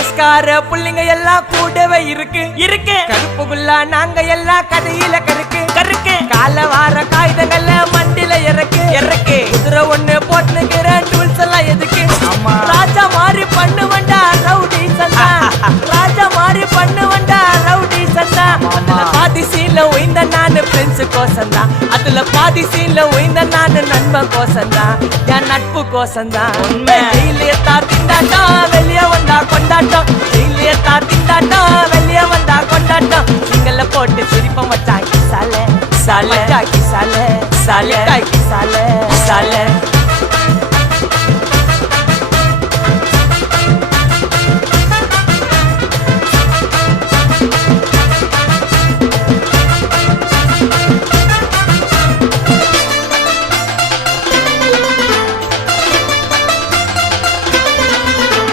பேஸ்கார புள்ளைங்க எல்லாம் கூடவே இருக்கு. இருக்கு. கருப்புக்குள்ள நாங்க எல்லாம் கதையில கருக்கு. கருக்கு. கால வார காகிதங்கள்ல மண்டில இறக்கு. இறக்கு. குதிரை ஒண்ணு போட்டுக்கிற டூல்ஸ் எல்லாம் எதுக்கு? ஆமா. ராஜா மாதிரி பண்ணுவண்டா ரவுடி சந்தா ராஜா மாதிரி பண்ணுவண்டா ரவுடி சந்தா அதுல பாதி சீன்ல உயிந்த நானு ஃப்ரெண்ட்ஸ் கோசந்தா அதுல பாதி சீன்ல உயிந்த நானு நண்பன் கோசந்தா என் நட்பு கோசந்தா உண்மை. ஜெயிலே मजा की साले साले मजा की साले साले काय की साले